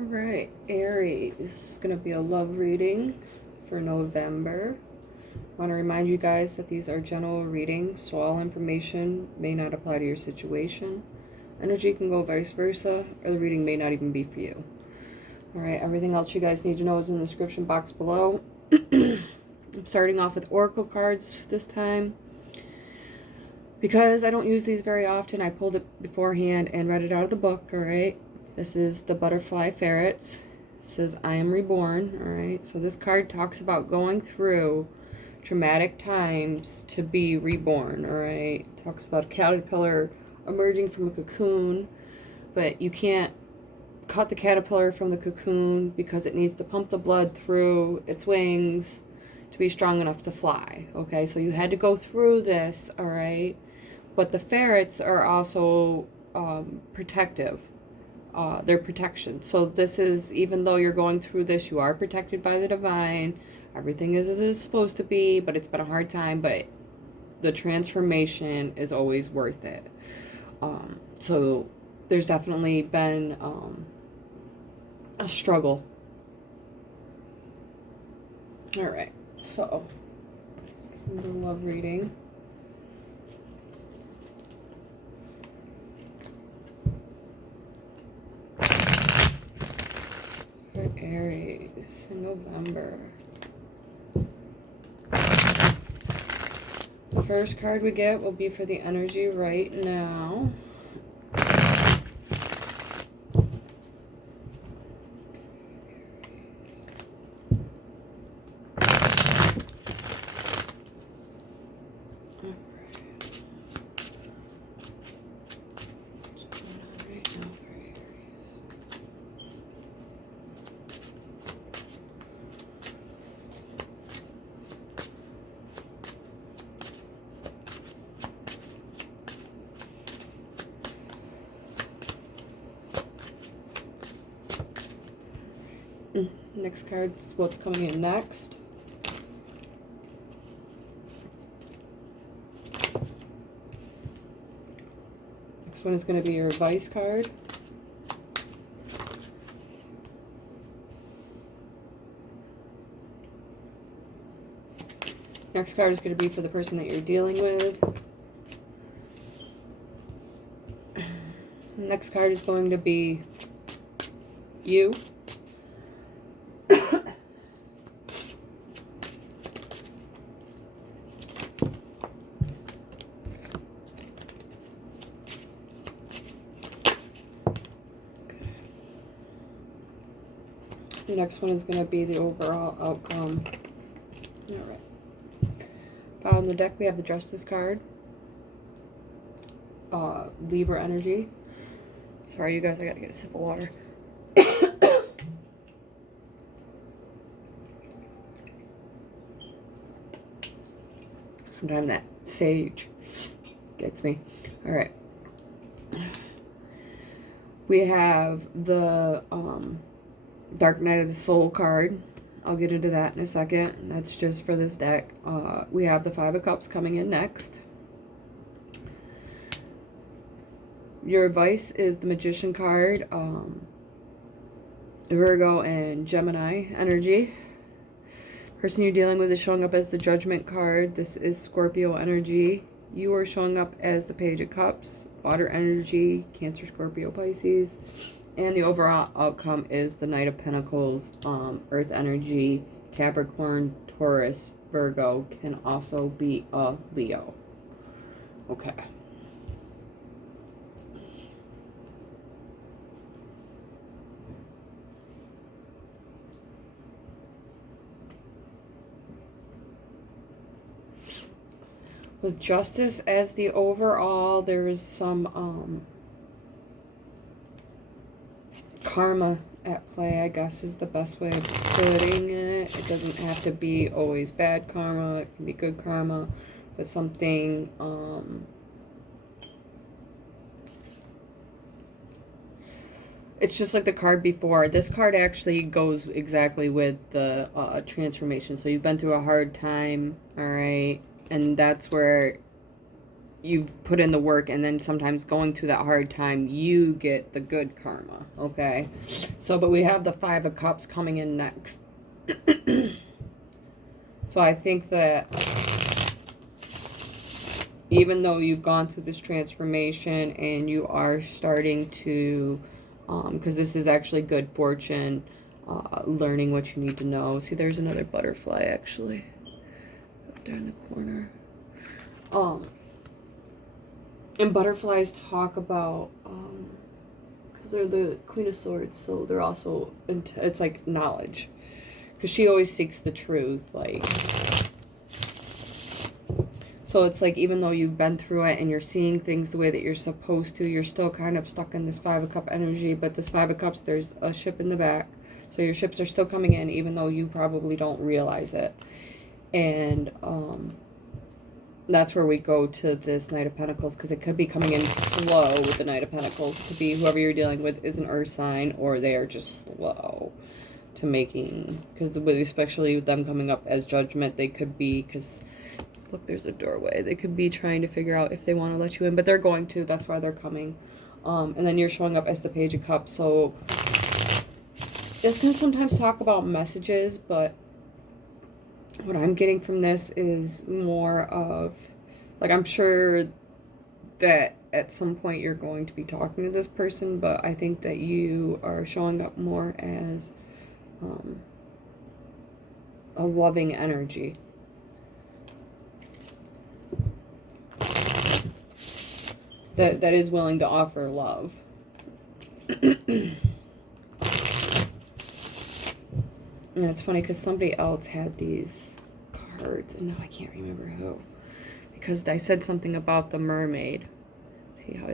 Alright, Aries. This is going to be a love reading for November. I want to remind you guys that these are general readings, so all information may not apply to your situation. Energy can go vice versa, or the reading may not even be for you. Alright, everything else you guys need to know is in the description box below. I'm starting off with Oracle cards this time. Because I don't use these very often, I pulled it beforehand and read it out of the book, alright? This is the Butterfly Ferret. It says, I am reborn, alright? So this card talks about going through traumatic times to be reborn, alright? It talks about a caterpillar emerging from a cocoon, but you can't cut the caterpillar from the cocoon because it needs to pump the blood through its wings to be strong enough to fly, okay? So you had to go through this, alright? But the ferrets are also protective. They're protection. So this is, even though you're going through this, you are protected by the divine. Everything is as it's supposed to be, but it's been a hard time, but the transformation is always worth it. So there's definitely been a struggle. Alright, so the love reading. For Aries in November. The first card we get will be for the energy right now. Next card's what's coming in next. Next one is going to be your advice card. Next card is going to be for the person that you're dealing with. Next card is going to be you. The next one is going to be the overall outcome. Alright. On the deck we have the Justice card. Libra energy. Sorry you guys, I gotta get a sip of water. Sometimes that sage gets me. Alright. We have the Dark Knight of the Soul card. I'll get into that in a second. That's just for this deck. We have the Five of Cups coming in next. Your advice is the Magician card. Virgo and Gemini energy. Person you're dealing with is showing up as the Judgment card. This is Scorpio energy. You are showing up as the Page of Cups. Water energy. Cancer, Scorpio, Pisces. And the overall outcome is the Knight of Pentacles, Earth energy, Capricorn, Taurus, Virgo, can also be a Leo. Okay. With Justice as the overall, there is some karma at play, I guess, is the best way of putting it. It doesn't have to be always bad karma. It can be good karma, but something it's just like the card before. This card actually goes exactly with the transformation. So you've been through a hard time, all right, and that's where you put in the work, and then sometimes going through that hard time, you get the good karma, okay? So, but we have the Five of Cups coming in next. So I think that even though you've gone through this transformation and you are starting to, because this is actually good fortune, learning what you need to know. See, there's another butterfly, actually, up there in the corner. And butterflies talk about, because they're the Queen of Swords, so they're also, it's like knowledge. Because she always seeks the truth, like. So it's like, even though you've been through it and you're seeing things the way that you're supposed to, you're still kind of stuck in this Five of Cup energy. But this Five of Cups, there's a ship in the back. So your ships are still coming in, even though you probably don't realize it. And that's where we go to this Knight of Pentacles, because it could be coming in slow with the Knight of Pentacles. It could be whoever you're dealing with is an earth sign, or they are just slow to making, because especially with them coming up as judgment, they could be, because look, there's a doorway, they could be trying to figure out if they want to let you in, but they're going to. That's why they're coming. And then you're showing up as the Page of Cups, so this can sometimes talk about messages, but what I'm getting from this is more of, like, I'm sure that at some point you're going to be talking to this person, but I think that you are showing up more as a loving energy. That is willing to offer love. And it's funny because somebody else had these cards, and now I can't remember who. Because I said something about the mermaid. See how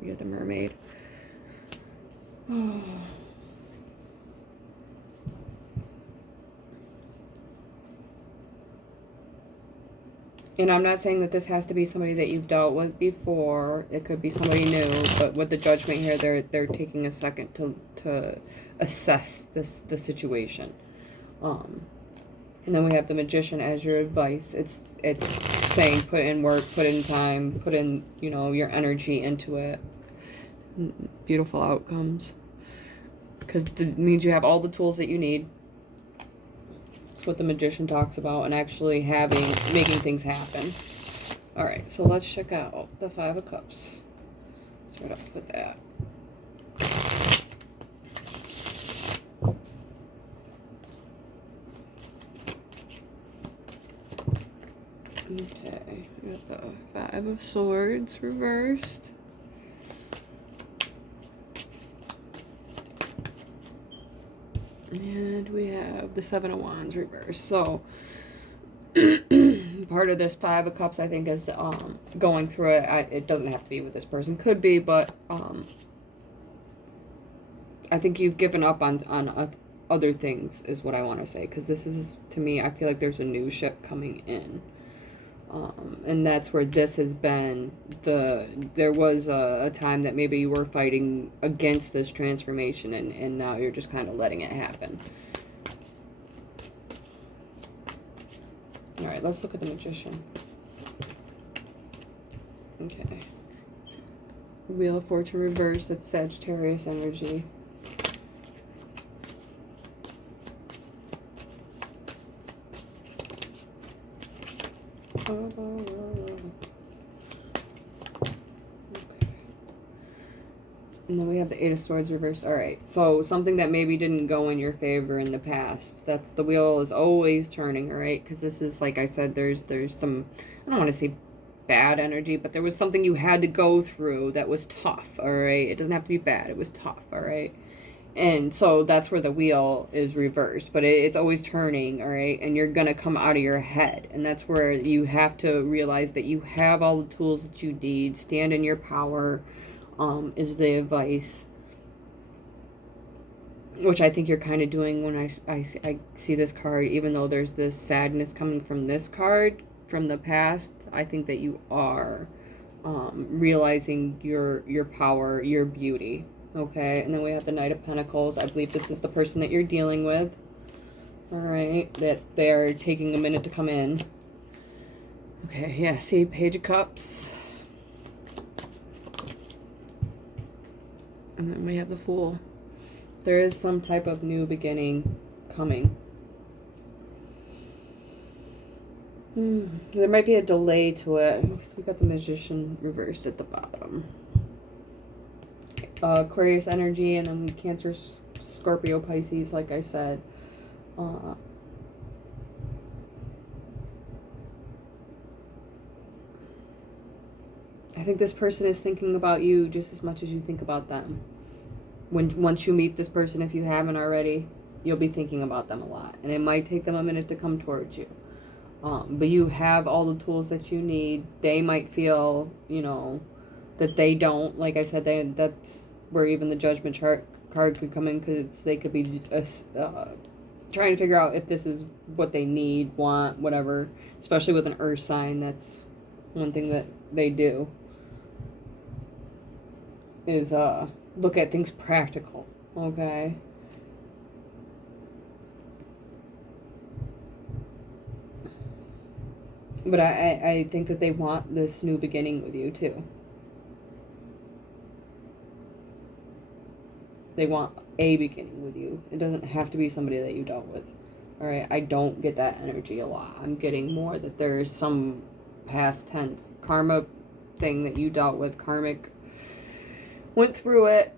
you're the mermaid. Oh. And I'm not saying that this has to be somebody that you've dealt with before. It could be somebody new, but with the Judgment here, they're taking a second to assess the situation. And then we have the Magician as your advice. It's saying put in work, put in time, put in, you know, your energy into it. Beautiful outcomes. Because it means you have all the tools that you need. That's what the Magician talks about, and actually making things happen. Alright, so let's check out the Five of Cups. Start off with that. Okay, we got the Five of Swords reversed. And we have the Seven of Wands reversed. So, part of this Five of Cups, I think, is going through it. It doesn't have to be with this person. Could be, but I think you've given up on other things, is what I want to say. Because this is, to me, I feel like there's a new ship coming in. And that's where this has been. There was a time that maybe you were fighting against this transformation, and now you're just kind of letting it happen. Alright, let's look at the Magician. Okay. Wheel of Fortune reversed, that's Sagittarius energy. And then we have the Eight of Swords reversed. Alright, so something that maybe didn't go in your favor in the past. That's, the wheel is always turning, alright? Because this is, like I said, there's some, I don't want to say bad energy, but there was something you had to go through that was tough, alright? It doesn't have to be bad, it was tough, alright? And so that's where the wheel is reversed, but it's always turning, alright? And you're going to come out of your head. And that's where you have to realize that you have all the tools that you need. Stand in your power, is the advice. Which I think you're kind of doing when I see this card. Even though there's this sadness coming from this card, from the past, I think that you are realizing your power, your beauty. Okay, and then we have the Knight of Pentacles. I believe this is the person that you're dealing with. Alright, that they're taking a minute to come in. Okay, yeah, see, Page of Cups. And then we have the Fool. There is some type of new beginning coming. There might be a delay to it. We got the Magician reversed at the bottom. Aquarius energy, and then Cancer, Scorpio, Pisces, like I said. I think this person is thinking about you just as much as you think about them. Once you meet this person, if you haven't already, you'll be thinking about them a lot. And it might take them a minute to come towards you. But you have all the tools that you need. They might feel, you know, that they don't. Like I said, that's where even the Judgment card could come in, because they could be trying to figure out if this is what they need, want, whatever. Especially with an earth sign, that's one thing that they do. Is look at things practical, okay? But I think that they want this new beginning with you, too. They want a beginning with you. It doesn't have to be somebody that you dealt with. Alright, I don't get that energy a lot. I'm getting more that there is some past tense karma thing that you dealt with. Karmic went through it.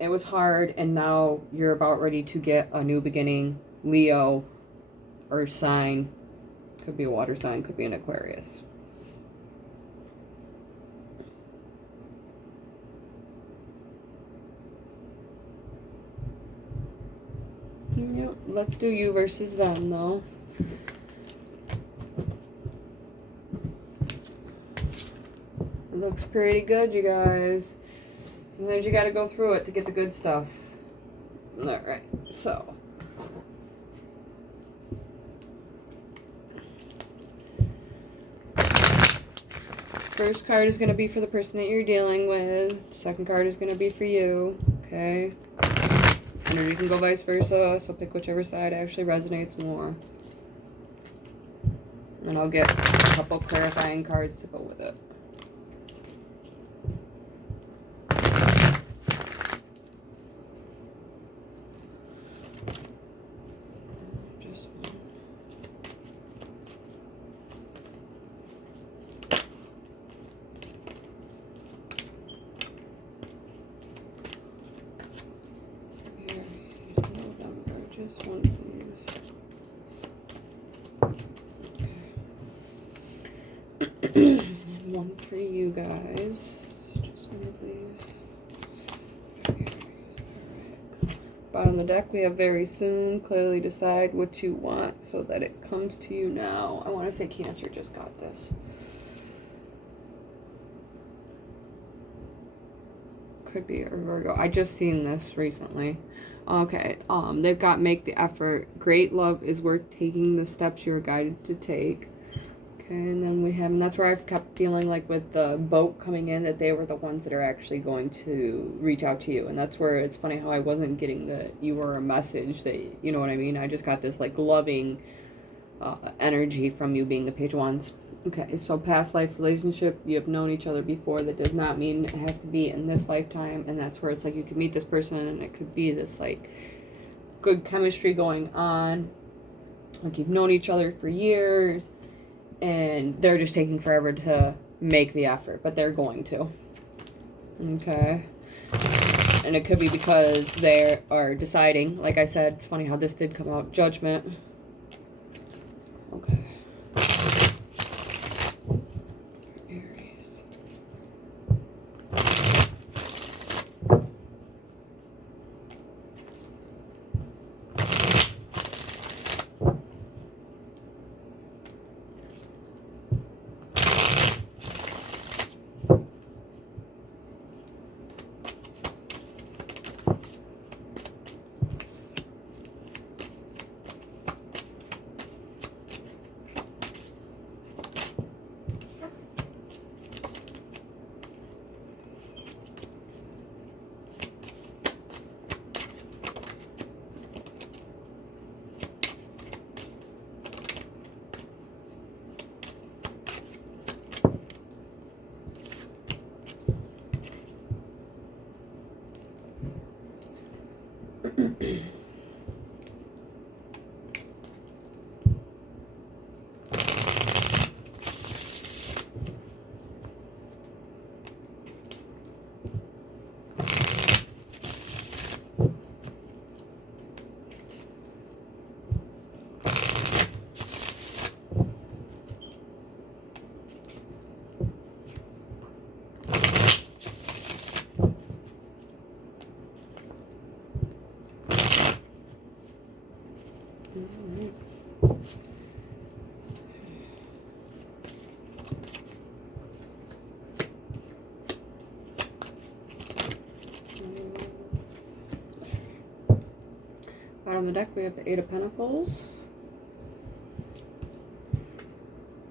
It was hard, and now you're about ready to get a new beginning. Leo, earth sign. Could be a water sign, could be an Aquarius. Yep, let's do you versus them, though. It looks pretty good, you guys. Sometimes you gotta go through it to get the good stuff. Alright, so. First card is going to be for the person that you're dealing with. Second card is going to be for you. Okay? Or you can go vice versa, so pick whichever side actually resonates more. And I'll get a couple clarifying cards to go with it. Just one, please. Okay. And one for you guys. Just one, please. Alright. Bottom of the deck, we have very soon. Clearly decide what you want so that it comes to you now. I want to say Cancer just got this. Could be a Virgo. I just seen this recently. Okay, they've got make the effort. Great love is worth taking the steps you're guided to take. Okay, and then we have, and that's where I've kept feeling like with the boat coming in that they were the ones that are actually going to reach out to you. And that's where it's funny how I wasn't getting that you were a message that, you know what I mean? I just got this like loving energy from you being the Page of Wands. Okay, so past life relationship, you have known each other before. That does not mean it has to be in this lifetime. And that's where it's like you could meet this person and it could be this like good chemistry going on. Like you've known each other for years and they're just taking forever to make the effort, but they're going to. Okay. And it could be because they are deciding. Like I said, it's funny how this did come out. Judgment. Okay. Aries. Bottom of the deck, we have the Eight of Pentacles.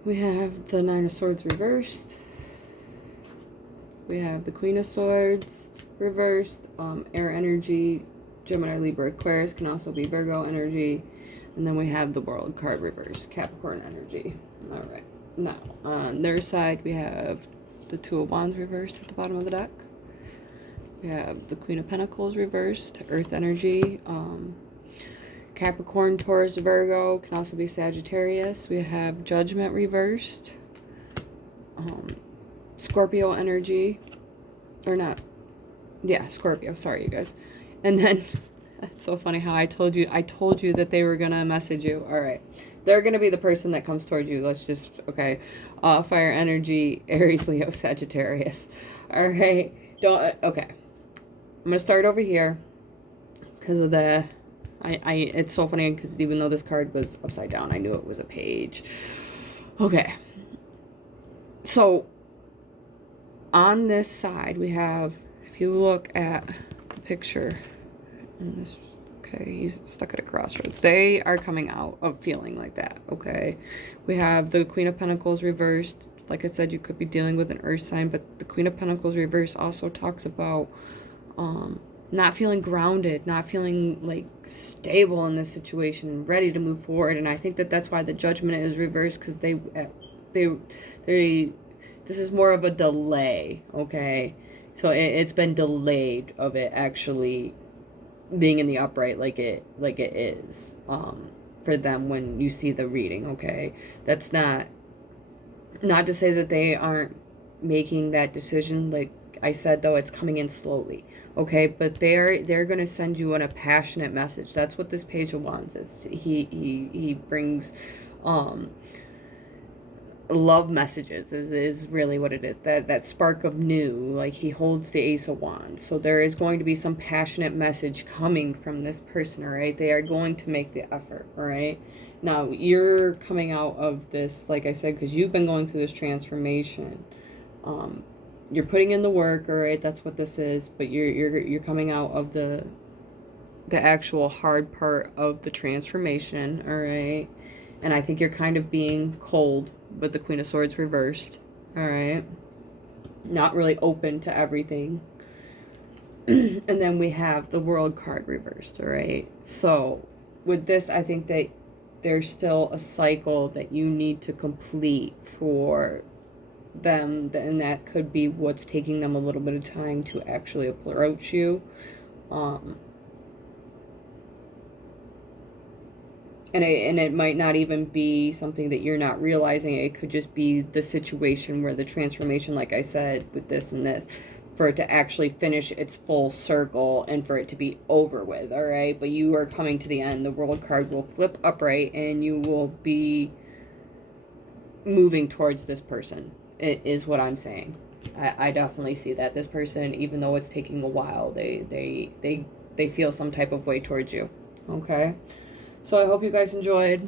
We have the Nine of Swords reversed. We have the Queen of Swords reversed. Air energy, Gemini, Libra, Aquarius, can also be Virgo energy. And then we have the World card reversed, Capricorn energy. All right. Now, on their side, we have the Two of Wands reversed at the bottom of the deck. We have the Queen of Pentacles reversed, Earth energy. Capricorn, Taurus, Virgo, can also be Sagittarius. We have Judgment reversed. Scorpio energy. Or not. Yeah, Scorpio. Sorry, you guys. And then, it's so funny how I told you that they were going to message you. All right. They're going to be the person that comes towards you. Let's just, okay. Fire energy, Aries, Leo, Sagittarius. All right. Okay. I'm going to start over here because of the... it's so funny because even though this card was upside down, I knew it was a page. Okay. So, on this side, we have, if you look at the picture, in this, okay, he's stuck at a crossroads. They are coming out of feeling like that, okay? We have the Queen of Pentacles reversed. Like I said, you could be dealing with an earth sign, but the Queen of Pentacles reversed also talks about, not feeling grounded, not feeling like stable in this situation, ready to move forward. And I think that that's why the Judgment is reversed, because this is more of a delay, okay? So it's been delayed of it actually being in the upright like it is for them when you see the reading, okay? That's not to say that they aren't making that decision. Like I said, though, it's coming in slowly. Okay, but they're going to send you a passionate message. That's what this Page of Wands is. He brings love messages is really what it is. That spark of new. Like, he holds the Ace of Wands. So there is going to be some passionate message coming from this person, all right? They are going to make the effort, all right? Now, you're coming out of this, like I said, because you've been going through this transformation. You're putting in the work, all right? That's what this is. But you're coming out of the actual hard part of the transformation, all right? And I think you're kind of being cold with the Queen of Swords reversed, all right? Not really open to everything. And then we have the World card reversed, all right? So with this, I think that there's still a cycle that you need to complete for them, and that could be what's taking them a little bit of time to actually approach you. And it might not even be something that you're not realizing. It could just be the situation where the transformation, like I said, with this and this, for it to actually finish its full circle and for it to be over with, all right? But you are coming to the end. The World card will flip upright and you will be moving towards this person. It is what I'm saying. I definitely see that. This person, even though it's taking a while, they feel some type of way towards you. Okay? So I hope you guys enjoyed.